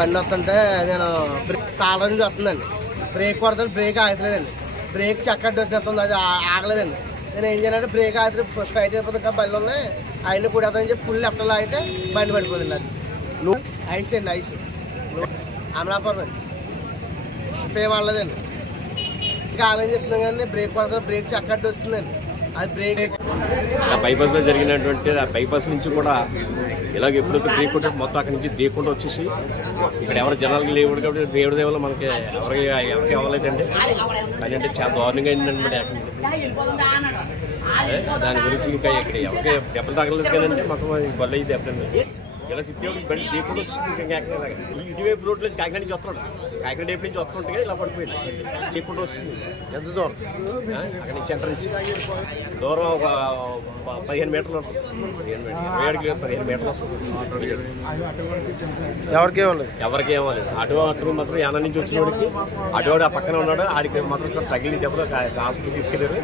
బండి వస్తుంటే నేను కాలం నుంచి వస్తుందండి. బ్రేక్ కొడుతుంది, బ్రేక్ ఆగట్లేదండి. బ్రేక్ చక్కటి వచ్చేస్తుంది, అది ఆగలేదండి. నేను ఏం చేయాలంటే బ్రేక్ ఆగితే స్ట్రైట్ అయిపోతుంది కదా, బళ్ళు ఉన్నాయి అవన్నీ కూడా అని చెప్పి ఫుల్ లెఫ్ట్లో అయితే బండి పడిపోతుంది. అది ఐస్ అండి, ఐస్ అమలాపురం అండి. ఏం అవ్వలేదండి. ఇంకా ఆగలని చెప్తున్నాం కానీ బ్రేక్ కొడుతుంది, బ్రేక్ చక్కటి వస్తుందండి. అది బ్రేక్ బైపాస్ లో జరిగినటువంటి ఆ బైపాస్ నుంచి కూడా ఇలాగ ఎప్పుడైతే బ్రేక్ ఉంటే మొత్తం అక్కడి నుంచి దేక్కుంటూ వచ్చేసి ఇక్కడ ఎవరు జనాలకి లేవు కాబట్టి దేవుడి దేవుళ్ళు మనకి ఎవరికి అవ్వలేదండి. కానీ అంటే చాలా దారుణంగా అయిందండి యాక్సిడెంట్. దాని గురించి ఇంకా ఇక్కడ ఎవరికి దెబ్బలు తగలేదు కదండి, మాకు బళ్ళు అయితే దెబ్బలండి. ఇలా తిప్పేవాడు బండి దేకుండా వచ్చింది. ఇటువైపు రోడ్లో కాకినాడ నుంచి వస్తున్నాడు, కాకినాడ వైపు నుంచి వస్తుంటే ఇలా పడిపోయింది, దేకుండా వచ్చింది. ఎంత దూరం అక్కడి నుంచి సెంటర్ నుంచి దూరం ఒక 15 మీటర్లు ఉంటుంది. 15 మీటర్లు వస్తుంది. ఎవరికి ఏమలేదు. అటు మాత్రం యాన నుంచి వచ్చిన వాడికి అటువాడు ఆ పక్కన ఉన్నాడు, ఆడికి మాత్రం తగిలి దెబ్బలు హాస్పిటల్ తీసుకెళ్ళారు.